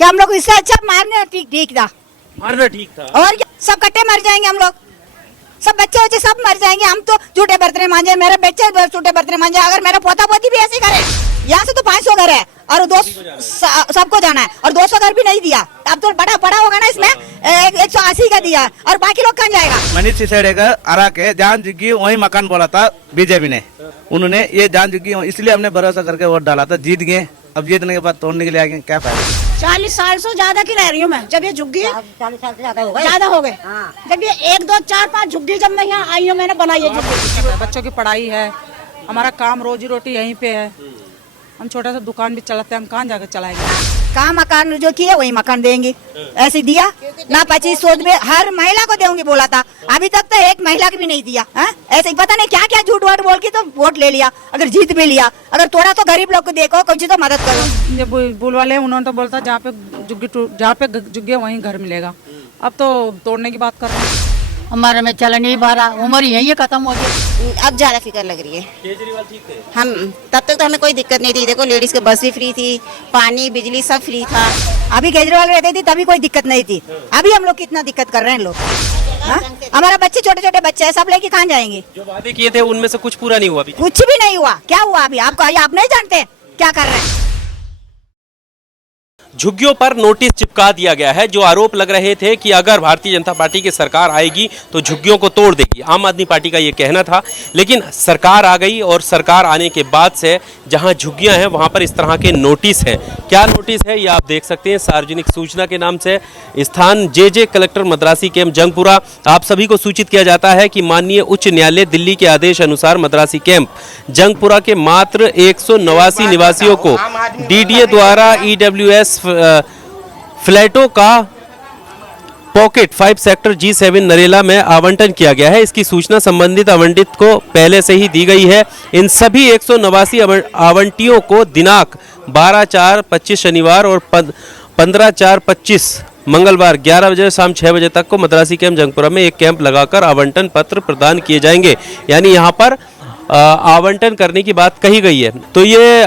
कि हम लोग इससे अच्छा मारने ठीक था। मारना ठीक था। और क्या, सब कट्टे मर जाएंगे हम लोग, सब बच्चे बच्चे सब मर जाएंगे। हम तो झूठे बर्तन मांजे, मेरे बच्चे झूठे बर्तन मांजे, अगर मेरा पोता पोती भी ऐसे करे। यहाँ से तो 500 घर है और सबको जाना है और 200 घर भी नहीं दिया। अब तो बड़ा होगा ना, इसमें 180 का दिया और बाकी लोग कहाँ जाएगा। मनीष सिसोदिया आरा के जान जुगी वही मकान बोला था बीजेपी ने, उन्होंने ये जान जुगी इसलिए हमने भरोसा करके वोट डाला था, जीत गए। अब जीतने के बाद तोड़ने के लिए आएंगे, क्या फायदा। 40 साल से ज्यादा की रह रही हूँ मैं। जब ये झुग्गी 40 साल से ज्यादा हो गए, जब ये 1 2 4 5 झुग्गी जब मैं यहाँ आई हूँ, मैंने बनाई है झुग्गी। बच्चों की पढ़ाई है, हमारा काम रोजी रोटी यहीं पे है। हम छोटा सा दुकान भी चलाते हैं, हम कहाँ जाकर चलाएंगे। कहाँ मकान जो किया वही मकान देंगे, ऐसे दिया ना। 2500 में हर महिला को देंगे बोला था, अभी तक तो एक महिला को भी नहीं दिया। ऐसे ही पता नहीं क्या क्या झूठ वाट बोल के तो वोट ले लिया। अगर जीत भी लिया, अगर थोड़ा तो गरीब लोग को देखो, कुछ तो मदद करो। ये बुल वाले उन्होंने तो बोलता जहाँ पे जुग्गी वहीं घर मिलेगा। अब तो तोड़ने की बात कर रहे हैं। हमारे में चल नहीं पा रहा, उम्र यही खत्म हो गई। अब ज्यादा फिक्र लग रही है। केजरीवाल ठीक थे। हम तब तक तो हमें कोई दिक्कत नहीं थी। देखो लेडीज की बस भी फ्री थी, पानी बिजली सब फ्री था। अभी केजरीवाल रहते थे तभी कोई दिक्कत नहीं थी, अभी हम लोग कितना दिक्कत कर रहे हैं लोग। हमारा बच्चे छोटे छोटे बच्चे हैं, सब लेके कहाँ जाएंगे। जो वादे किए थे उनमें से कुछ पूरा नहीं हुआ अभी। कुछ भी नहीं हुआ। क्या हुआ अभी आपको, आप नहीं जानते क्या कर रहे हैं। झुग्गियों पर नोटिस चिपका दिया गया है। जो आरोप लग रहे थे कि अगर भारतीय जनता पार्टी की सरकार आएगी तो झुग्गियों को तोड़ देगी, आम आदमी पार्टी का ये कहना था। लेकिन सरकार आ गई और सरकार आने के बाद से जहां झुग्गियां हैं वहां पर इस तरह के नोटिस हैं। क्या नोटिस है ये आप देख सकते हैं। सार्वजनिक सूचना के नाम से स्थान जे कलेक्टर मद्रासी कैंप जंगपुरा। आप सभी को सूचित किया जाता है कि माननीय उच्च न्यायालय दिल्ली के आदेश अनुसार मद्रासी कैंप जंगपुरा के मात्र 189 निवासियों को डीडीए द्वारा ईडब्ल्यूएस फ्लैटों का पॉकेट 5 सेक्टर G7 नरेला में आवंटन किया गया है। इसकी सूचना संबंधित आवंटित को पहले से ही दी गई है। इन सभी 189 आवंटियों को दिनांक 12/4/25 शनिवार और 15/4/25 मंगलवार 11 बजे शाम 6 बजे तक को मद्रासी कैंप जंगपुरा में एक कैंप लगाकर आवंटन पत्र प्रदान किए जाएंगे। यानी यहाँ पर आवंटन करने की बात कही गई है। तो ये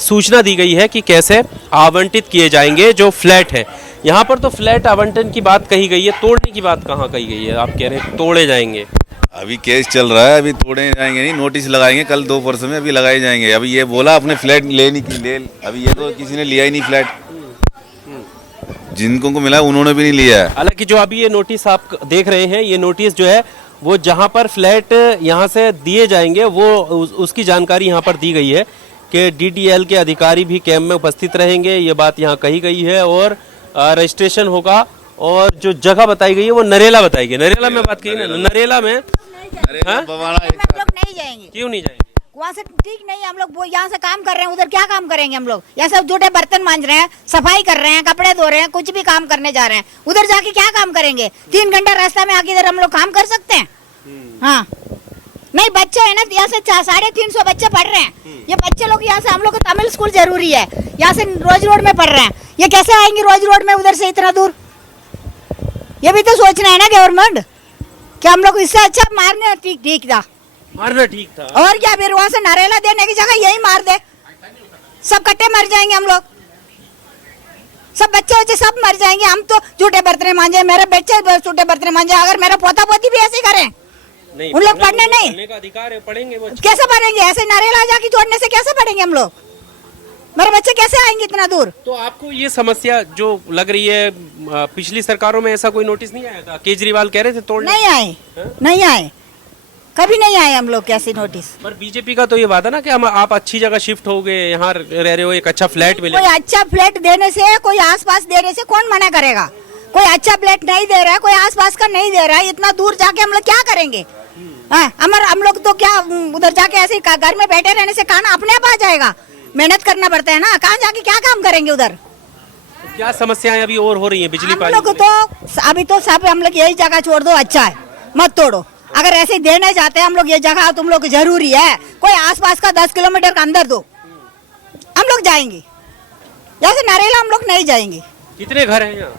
सूचना दी गई है कि कैसे आवंटित किए जाएंगे जो फ्लैट है। यहाँ पर तो फ्लैट आवंटन की बात कही गई है, तोड़ने की बात कहाँ कही गई है। आप कह रहे हैं तोड़े जाएंगे। अभी केस चल रहा है, अभी तोड़े जाएंगे नहीं, नोटिस लगाएंगे कल 2 वर्ष में, अभी लगाए जाएंगे। अभी ये बोला अपने फ्लैट लेने की ले, अभी ये तो किसी ने लिया ही नहीं फ्लैट, जिनको को मिला उन्होंने भी नहीं लिया है। हालांकि जो अभी ये नोटिस आप देख रहे हैं, ये नोटिस जो है वो जहाँ पर फ्लैट यहाँ से दिए जाएंगे वो उसकी जानकारी यहाँ पर दी गई है कि DDL के अधिकारी भी कैंप में उपस्थित रहेंगे, ये बात यहाँ कही गई है। और रजिस्ट्रेशन होगा और जो जगह बताई गई है वो नरेला बताई गई। नरेला में बात की ना, नरेला में हम लोग नहीं जाएंगे। क्यों नहीं जाएंगे? वहाँ से ठीक नहीं, हम लोग वो यहाँ से काम कर रहे हैं, उधर क्या काम करेंगे हम लोग। यहाँ सब झूठे बर्तन मांज रहे हैं, सफाई कर रहे हैं, कपड़े धो रहे हैं, कुछ भी काम करने जा रहे हैं। उधर जाके क्या काम करेंगे। 3 घंटा रास्ता में आके इधर हम लोग काम कर सकते हैं। हाँ नहीं, बच्चे है ना, यहाँ से 350 बच्चे पढ़ रहे हैं। ये बच्चे लोग यहाँ से, हम लोग को तमिल स्कूल जरूरी है, यहाँ से रोज रोड में पढ़ रहे हैं। ये कैसे आएंगे रोज रोड में उधर से इतना दूर। ये भी तो सोचना है ना गवर्नमेंट कि हम लोग इससे अच्छा मारने ठीक था। मारना ठीक था। और क्या, फिर वहाँ से नरेला देने की जगह यही मार दे, सब कट्टे मर जाएंगे हम लोग, सब बच्चे बच्चे सब मर जाएंगे। हम तो झूठे बर्तन मांजे, मेरे बच्चे झूठे बर्तन मांजे, अगर मेरा पोता पोती भी ऐसे करें। नहीं, उन लोग पढ़ने नहीं का अधिकार है, पढ़ेंगे वो। कैसे पढ़ेंगे ऐसे नरेला जाके छोड़ने से, कैसे पढ़ेंगे हम लोग। मेरे बच्चे कैसे आएंगे इतना दूर। तो आपको ये समस्या जो लग रही है, पिछली सरकारों में ऐसा कोई नोटिस नहीं आया था? केजरीवाल कह रहे थे तोड़ने, नहीं आए, नहीं आए, कभी नहीं आए हम लोग कैसे नोटिस। पर बीजेपी का तो ये वादा ना कि हम आप अच्छी जगह शिफ्ट हो गए, यहाँ रह रहे हो, एक अच्छा फ्लैट मिले। कोई अच्छा फ्लैट देने से, कोई आसपास देने से कौन मना करेगा। कोई अच्छा फ्लैट नहीं दे रहा है, कोई आसपास का नहीं दे रहा है, इतना दूर जाके हम लोग क्या करेंगे। हम लोग तो क्या उधर जाके ऐसे घर में बैठे रहने से खाना अपने आप आ जाएगा। मेहनत करना पड़ता है ना, कहाँ जाके क्या काम करेंगे उधर। तो क्या समस्याएं अभी और हो रही हैं बिजली पानी? हम लोग तो अभी तो सब हम लोग यही जगह छोड़ दो, अच्छा है, मत तोड़ो। अगर ऐसे देने जाते हैं हम लोग, ये जगह तुम लोग जरूरी है, कोई आसपास का 10 किलोमीटर का अंदर दो, हम लोग जाएंगे। यहाँ से नरेला हम लोग नहीं जाएंगे। कितने घर हैं यहाँ?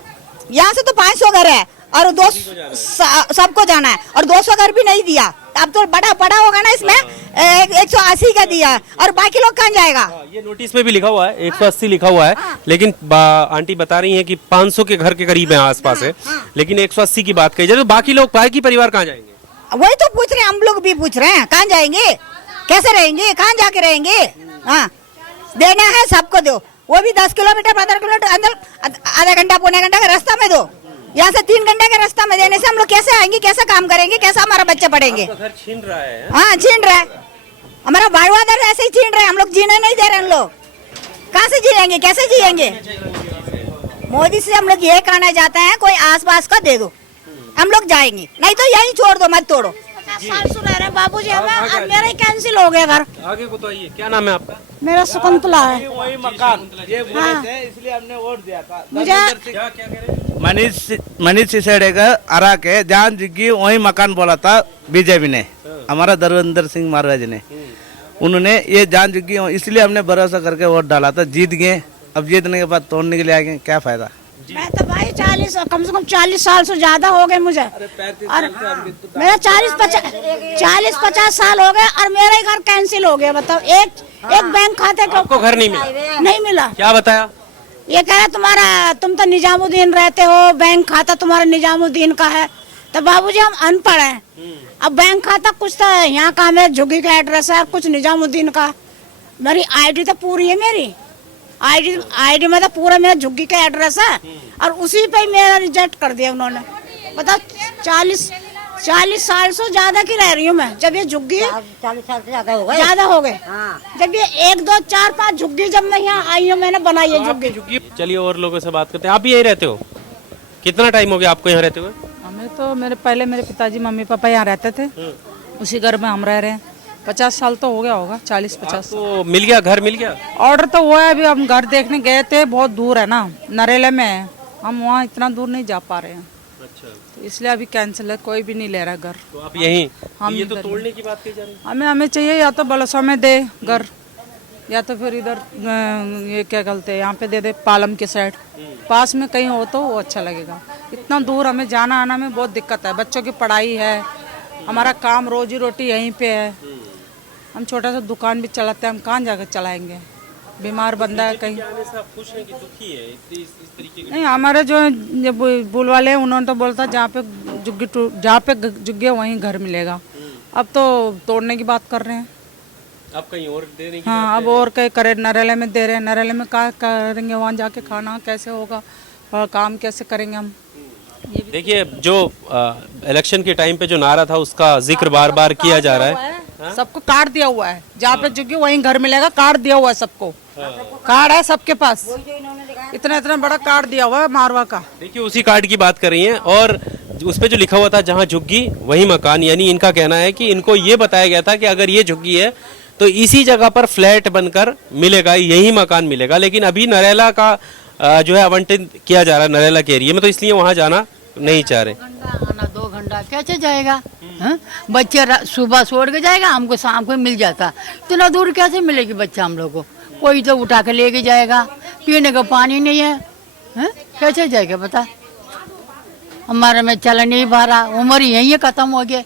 यहाँ से तो 500 घर है और सबको जाना है और 200 घर भी नहीं दिया। अब तो बड़ा होगा ना, इसमें 180 का दिया और बाकी लोग कहाँ जाएगा? ये नोटिस में भी लिखा हुआ है 180 लिखा हुआ है, लेकिन आंटी बता रही हैं कि 500 के घर के करीब है आसपास है, लेकिन 180 की बात कही जाए तो बाकी लोग बाकी परिवार कहाँ जाएंगे? वही तो पूछ रहे हैं, हम लोग भी पूछ रहे हैं, कहाँ जाएंगे, कैसे रहेंगे, कहाँ जाके रहेंगे? हाँ, देना है सबको दो, वो भी 10 किलोमीटर 15 किलोमीटर अंदर आधा घंटा पौने घंटा का रास्ता में दो। यहाँ से 3 घंटे के रास्ता में देने से हम लोग कैसे आएंगे, कैसे काम करेंगे, कैसे हमारा बच्चे पढ़ेंगे? घर छीन रहा है। हाँ, छीन रहा है हमारा बाड़वादर, ऐसे ही छीन रहे हैं, हम लोग जीने नहीं दे रहे। हम लोग कहाँ से जिएंगे, कैसे जिएंगे? मोदी से हम लोग ये कहना चाहते हैं, कोई आसपास का दे दो, हम लोग जाएंगे, नहीं तो यही छोड़ दो, मत तोड़ो। 50 साल से रह रहे बाबूजी, हमें मेरा ही कैंसिल हो गया घर। आगे को तो आइए, क्या नाम है आपका? मेरा शकुंतला है। वही मकान ये बोले थे, इसलिए हमने वोट दिया था। मुझे क्या क्या कह रहे हैं? मनीष सिसोदिया हरा के जान जिग्गी वही मकान बोला था बीजेपी ने, हमारा धर्मेंद्र सिंह मारवाज ने। उन्होंने ये जान जिग्गी, इसलिए हमने भरोसा करके वोट डाला था, जीत गए। अब जीतने के बाद तोड़ने के लिए आएंगे, क्या फायदा? मैं तो भाई कम से कम 40 साल से ज्यादा हो गए मुझे, और मेरा 40-50 साल हो गए और मेरा ही घर कैंसिल हो गया। बताओ, एक बैंक खाते को आपको घर नहीं मिला? नहीं मिला। क्या बताया? ये कह रहे तुम तो निजामुद्दीन रहते हो, बैंक खाता तुम्हारा निजामुद्दीन का है। तो बाबूजी हम अनपढ़ हैं, अब बैंक खाता कुछ तो यहाँ का मेरे झुग्गी का एड्रेस है, कुछ निजामुद्दीन का। मेरी आईडी तो पूरी है, मेरी आईडी में तो पूरा मेरा झुग्गी का एड्रेस है, और उसी पे ही मेरा रिजेक्ट कर दिया उन्होंने। बताओ, 40 साल से ज्यादा की रह रही हूँ मैं। जब ये झुग्गी 40 साल से ज्यादा हो गए, जब ये 1 2 4 5 झुग्गी जब मैं यहाँ आई हूँ, मैंने बनाई है झुग्गी। चलिए और लोगों से बात करते हैं। आप भी यही रहते हो? कितना टाइम हो गया आपको यहाँ रहते हुए? हमें तो मेरे पिताजी मम्मी पापा यहाँ रहते थे, उसी घर में हम रह रहे हैं। 50 साल तो हो गया होगा, 40-50। तो मिल गया, घर मिल गया? ऑर्डर तो हुआ है, अभी हम घर देखने गए थे, बहुत दूर है ना, नरेला में है, हम वहाँ इतना दूर नहीं जा पा रहे हैं। अच्छा, तो इसलिए अभी कैंसिल है, कोई भी नहीं ले रहा घर। तो आप यहीं? हम ये तो इधर तोड़ने की बात कही जा रही है। हमें चाहिए या तो बलसों में दे घर, या तो फिर इधर ये क्या कहते हैं, यहाँ पे दे दे पालम के साइड, पास में कहीं हो तो वो अच्छा लगेगा। इतना दूर हमें जाना आना में बहुत दिक्कत है, बच्चों की पढ़ाई है, हमारा काम रोजी रोटी यहीं पे है, हम छोटा सा दुकान भी चलाते हैं, हम कहाँ जाकर चलाएंगे? बीमार बंदा है कहीं। इस तरीके की नहीं, हमारे जो बुल वाले हैं उन्होंने तो बोलता जहाँ पे जुग्गी वहीं घर मिलेगा। अब तो तोड़ने की बात कर रहे हैं। अब कहीं और देने की? हाँ, अब और कहीं करे, नरेले में दे रहे हैं, नरेले में क्या करेंगे? वहाँ जाके खाना कैसे होगा और काम कैसे करेंगे हम? देखिए, जो इलेक्शन के टाइम पे जो नारा था उसका जिक्र बार बार किया जा रहा है। सबको कार्ड दिया हुआ है, जहाँ पे जुग्गी वहीं घर मिलेगा, कार्ड दिया हुआ है सबको, कार्ड है सबके पास, इतना बड़ा कार्ड दिया हुआ है मारवा का। देखिए, उसी कार्ड की बात कर रही हैं, और उस पे जो लिखा हुआ था जहाँ झुग्गी वही मकान, यानी इनका कहना है कि इनको ये बताया गया था कि अगर ये झुग्गी है तो इसी जगह पर फ्लैट बनकर मिलेगा, यही मकान मिलेगा। लेकिन अभी नरेला का जो है आवंटन किया जा रहा है नरेला के एरिया में, तो इसलिए वहाँ जाना नहीं चाह रहे। आना 2 घंटा कैसे जाएगा? बच्चे सुबह छोड़ के जाएगा, हमको शाम को मिल जाता, इतना दूर कैसे मिलेगी बच्चा हम लोग को? कोई तो उठा के लेके जाएगा, पीने का पानी नहीं है, कैसे जाएगा बता? हमारे में चल नहीं पा रहा, उम्र यही खत्म हो गया।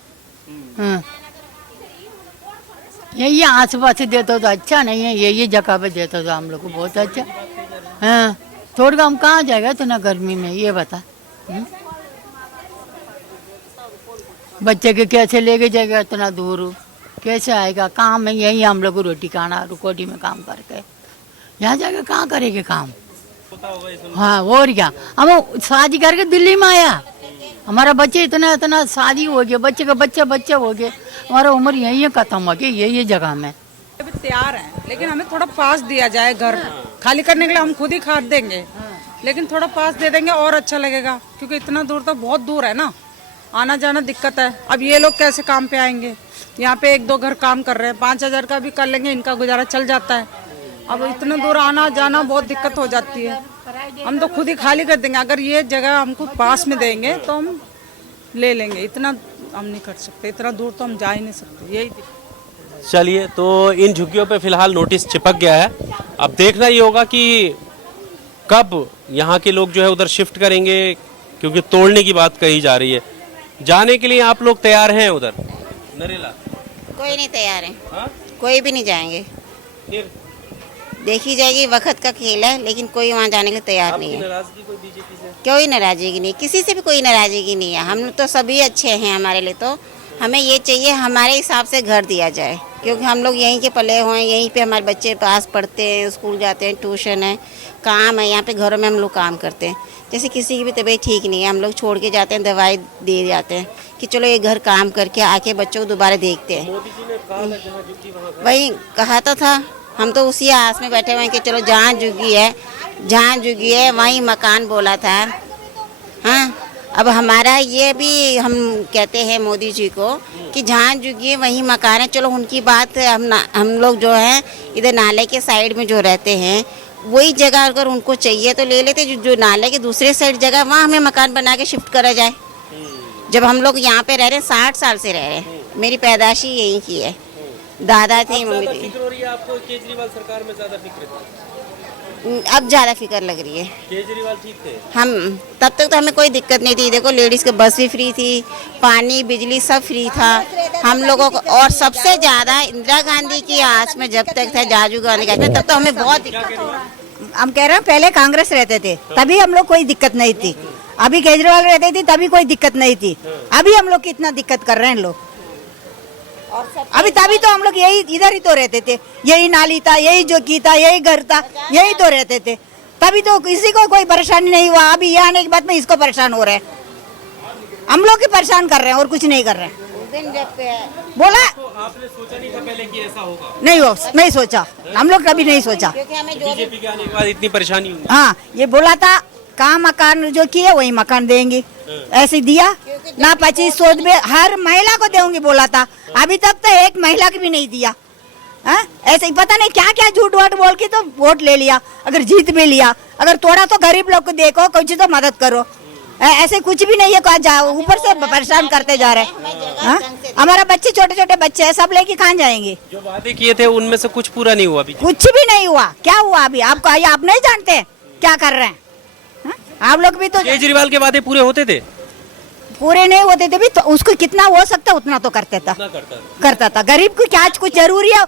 यही आस पास देता तो अच्छा नहीं है, यही जगह पे देता तो हम लोग को बहुत अच्छा। हाँ, छोड़ के हम कहाँ जाएगा इतना गर्मी में, ये बता। बच्चे के कैसे लेके जाएगा इतना दूर, कैसे आएगा? काम है यही, हम लोग को रोटी खाना, रुकोटी में काम करके यहाँ जाके कहाँ करेंगे काम? हाँ, और क्या, हम शादी करके दिल्ली में आया, हमारा बच्चे इतना शादी हो गया, बच्चे का बच्चा हो गया, हमारा उम्र यही खत्म हो गई, यही जगह में। अभी तैयार है, लेकिन हमें थोड़ा पास दिया जाए, घर खाली करने के लिए हम खुद ही खाद देंगे, लेकिन थोड़ा पास दे देंगे और अच्छा लगेगा, क्योंकि इतना दूर तो बहुत दूर है ना, आना जाना दिक्कत है। अब ये लोग कैसे काम पे आएंगे? यहाँ पे 1 2 घर काम कर रहे हैं, 5,000 का भी कर लेंगे, इनका गुजारा चल जाता है। अब इतना दूर आना जाना बहुत दिक्कत हो जाती है, हम तो खुद ही खाली कर देंगे। अगर ये जगह हमको पास में देंगे तो हम ले लेंगे, इतना हम नहीं कर सकते, इतना दूर तो हम जा ही नहीं सकते, यही। चलिए, तो इन झुग्गियों पे फिलहाल नोटिस चिपक गया है, अब देखना ये होगा कि कब यहाँ के लोग जो है उधर शिफ्ट करेंगे, क्योंकि तोड़ने की बात कही जा रही है। जाने के लिए आप लोग तैयार हैं उधर नरेला? कोई नहीं तैयार है, हाँ? कोई भी नहीं जाएंगे। फिर देखी जाएगी, वक्त का खेल है, लेकिन कोई वहाँ जाने के लिए तैयार नहीं आपकी है। नाराजगी कोई बीजेपी से? कोई नाराजगी नहीं, किसी से भी कोई नाराजगी नहीं है। हम तो सभी अच्छे हैं, हमारे लिए तो हमें ये चाहिए हमारे हिसाब से घर दिया जाए, क्योंकि हम लोग यहीं के पले हुए हैं, यहीं पे हमारे बच्चे पास पढ़ते हैं, स्कूल जाते हैं, ट्यूशन है, काम है, यहाँ पे घरों में हम लोग काम करते हैं। जैसे किसी की भी तबीयत ठीक नहीं है, हम लोग छोड़ के जाते हैं, दवाई दे जाते हैं कि चलो ये घर काम करके आके बच्चों को दोबारा देखते हैं। मोदी जी ने कहा था जहाँ झुग्गी वहाँ घर। वही कहा तो था, हम तो उसी आस में बैठे हुए हैं कि चलो जहाँ झुग्गी है वहीं मकान बोला था। हाँ, अब हमारा ये भी हम कहते हैं मोदी जी को कि जहाँ झुग्गी है वहीं मकान है। चलो उनकी बात हम लोग जो है इधर नाले के साइड में जो रहते हैं वही जगह अगर उनको चाहिए तो ले लेते, जो नाले के दूसरे साइड जगह वहाँ हमें मकान बना के शिफ्ट करा जाए। जब हम लोग यहाँ पे रह रहे हैं, 60 साल से रह रहे हैं, मेरी पैदाशी यहीं की है, दादा थे, मम्मी ज्यादा थी। फिक्र हो रही है आपको? केजरीवाल सरकार में ज्यादा फिक्र थी? अब ज़्यादा फिक्र लग रही है। केजरीवाल ठीक थे? हम तब तक तो हमें कोई दिक्कत नहीं थी। देखो लेडीज़ के बस भी फ्री थी, पानी बिजली सब फ्री था हम लोगों को। और सबसे ज़्यादा इंदिरा गांधी की आस में जब तक था, राजीव गांधी के आस में, तब तो हमें बहुत दिक्कत। हम कह रहे हैं पहले कांग्रेस रहते थे तभी हम लोग कोई दिक्कत नहीं थी, अभी केजरीवाल रहते थे तभी कोई दिक्कत नहीं थी, अभी हम लोग कितना दिक्कत कर रहे हैं लोग। अभी तभी तो हम लोग यही इधर ही तो रहते थे, यही नाली था, यही जोकी था, यही घर था, यही तो रहते थे, तभी तो किसी को कोई परेशानी नहीं हुआ। अभी ये आने के बाद में इसको परेशान हो रहे हैं, हम लोग ही परेशान कर रहे हैं और कुछ नहीं कर रहे हैं। बोला तो आपने सोचा नहीं था पहले कि ऐसा होगा? नहीं सोचा, हम लोग कभी नहीं सोचा। क्योंकि हमें जो बीजेपी के आने के बाद इतनी परेशानी हुई। हाँ, ये बोला था कहाँ मकान जो किए वही मकान देंगे, ऐसे दिया ना। 2500 में हर महिला को देंगे बोला था, अभी तक तो एक महिला को भी नहीं दिया। हाँ? ऐसे ही पता नहीं क्या क्या झूठ वोट बोल के तो वोट ले लिया, अगर जीत भी लिया, अगर थोड़ा तो गरीब लोग को देखो, कुछ तो मदद करो। ऐसे कुछ भी नहीं है, कहा जाओ ऊपर से परेशान करते जा रहे हैं। हमारा बच्चे छोटे छोटे बच्चे हैं, सब लेके कहाँ जाएंगे? जो वादे किए थे उनमें से कुछ पूरा नहीं हुआ अभी? कुछ भी नहीं हुआ। क्या हुआ अभी आपको? आप नहीं जानते क्या कर रहे हैं? आप लोग भी तो केजरीवाल के वादे पूरे होते थे? पूरे नहीं होते थे भी तो उसको कितना हो सकता उतना तो करता था। गरीब को क्या कुछ जरूरी है?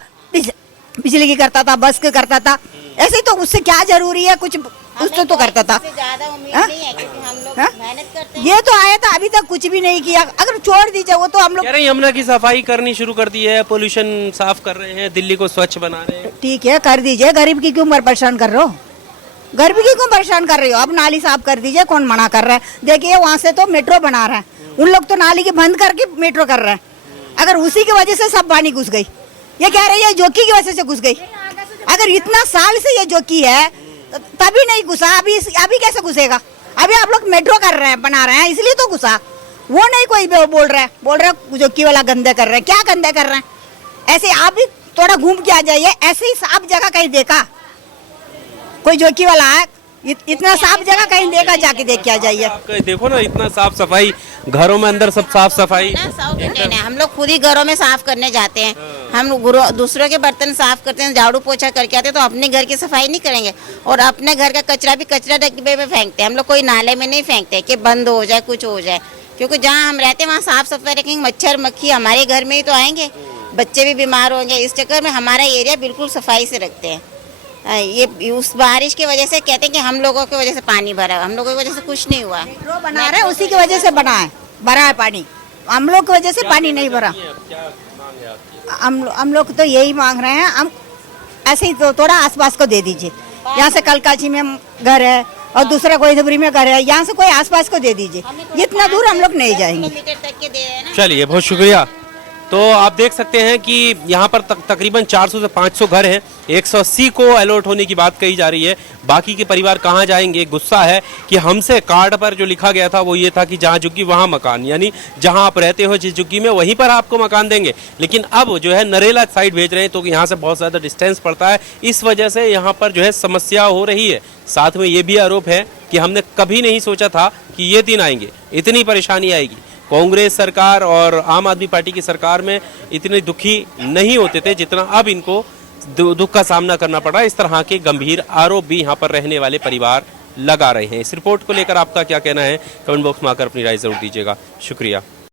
बिजली की करता था, बस की करता था, ऐसे तो उससे क्या जरूरी है? कुछ उसको तो करता था। ज्यादा उम्मीद नहीं है, क्योंकि हम लोग मेहनत करते हैं। ये तो आया था, अभी तक कुछ भी नहीं किया। अगर छोड़ दीजिए वो तो हम लोग कह रहे हैं यमुना की सफाई करनी शुरू कर दी है, पोल्यूशन साफ कर रहे हैं, दिल्ली को स्वच्छ बना रहे हैं। ठीक है, कर दीजिए। गरीब की क्यों परेशान कर रहे हो? गरीब की क्यों परेशान कर रही हो? अब नाली साफ कर दीजिए, कौन मना कर रहा है? देखिए वहाँ से तो मेट्रो बना रहा है, उन लोग तो नाली की बंद करके मेट्रो कर रहे हैं। अगर उसी की वजह से सब पानी घुस गई, ये कह रही है जोकी की वजह से घुस गई। अगर इतना साल से ये जोकी है तभी नहीं घुसा, अभी कैसे घुसेगा? अभी आप लोग मेट्रो कर रहे हैं, बना रहे हैं, इसलिए तो घुसा। वो नहीं कोई बोल रहा है जोकी वाला गंदे कर रहे हैं। क्या गंदे कर रहे हैं? ऐसे आप भी थोड़ा घूम के आ जाइए, ऐसे ही साफ जगह कहीं देखा कोई जोकी वाला है? इतना साफ जगह कहीं देखा? जाके देख के आ जाइए। आप देखो ना, इतना साफ सफाई, घरों में अंदर सब साफ सफाई। नहीं, हम लोग खुद ही घरों में साफ करने जाते हैं। हम दूसरों के बर्तन साफ करते हैं, झाड़ू पोछा करके आते हैं, तो अपने घर की सफाई नहीं करेंगे? और अपने घर का कचरा भी कचरा डब्बे में फेंकते हैं, हम लोग कोई नाले में नहीं फेंकते कि बंद हो जाए, कुछ हो जाए। क्योंकि जहाँ हम रहते हैं वहाँ साफ सफाई रखेंगे, मच्छर मक्खी हमारे घर में ही तो आएंगे, बच्चे भी बीमार होंगे। इस चक्कर में हमारा एरिया बिल्कुल सफाई से रखते हैं। ये उस बारिश की वजह से कहते हैं कि हम लोगों की वजह से पानी भरा, हम लोगों की वजह से कुछ नहीं हुआ। मेट्रो बना रहे हैं, उसी की वजह से भरा है पानी, हम लोग की वजह से पानी नहीं भरा। हम लोग तो यही मांग रहे हैं, हम ऐसे ही तो थोड़ा आसपास को दे दीजिए। यहाँ से कलकाची में घर है और दूसरा कोई धुबरी में घर है, यहाँ से कोई आसपास को दे दीजिए। इतना दूर हम लोग नहीं जाएंगे। चलिए, बहुत शुक्रिया। तो आप देख सकते हैं कि यहाँ पर तकरीबन 400 से 500 घर हैं, 180 को अलॉट होने की बात कही जा रही है। बाकी के परिवार कहाँ जाएंगे? गुस्सा है कि हमसे कार्ड पर जो लिखा गया था वो ये था कि जहाँ झुग्गी वहाँ मकान, यानी जहाँ आप रहते हो जिस झुग्गी में वहीं पर आपको मकान देंगे। लेकिन अब जो है नरेला साइड भेज रहे हैं, तो यहाँ से बहुत ज़्यादा डिस्टेंस पड़ता है, इस वजह से यहाँ पर जो है समस्या हो रही है। साथ में ये भी आरोप है कि हमने कभी नहीं सोचा था कि ये दिन आएंगे, इतनी परेशानी आएगी। कांग्रेस सरकार और आम आदमी पार्टी की सरकार में इतने दुखी नहीं होते थे जितना अब इनको दुख का सामना करना पड़ा। इस तरह के गंभीर आरोप भी यहाँ पर रहने वाले परिवार लगा रहे हैं। इस रिपोर्ट को लेकर आपका क्या कहना है? कमेंट बॉक्स में आकर अपनी राय जरूर दीजिएगा। शुक्रिया।